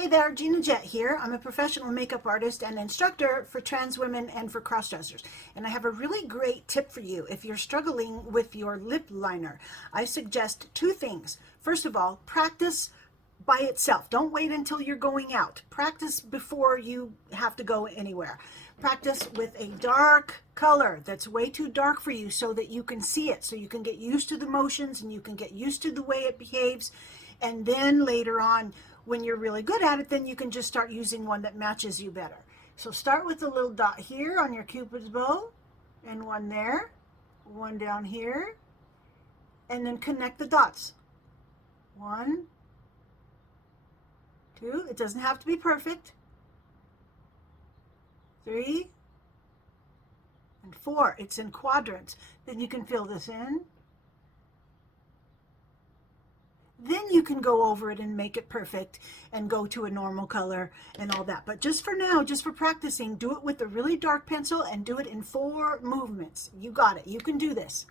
Hey there, Gina Jett here. I'm a professional makeup artist and instructor for trans women and for crossdressers. And I have a really great tip for you if you're struggling with your lip liner. I suggest two things. First of all, practice by itself. Don't wait until you're going out. Practice before you have to go anywhere. Practice with a dark color that's way too dark for you so that you can see it, so you can get used to the motions and you can get used to the way it behaves. And then later on, when you're really good at it, then you can just start using one that matches you better. So start with a little dot here on your Cupid's bow, and one there, one down here, and then connect the dots. 1, 2, it doesn't have to be perfect. 3, and 4, it's in quadrants. Then you can fill this in. Then you can go over it and make it perfect and go to a normal color and all that. But just for now, just for practicing, do it with a really dark pencil and do it in 4 movements. You got it. You can do this.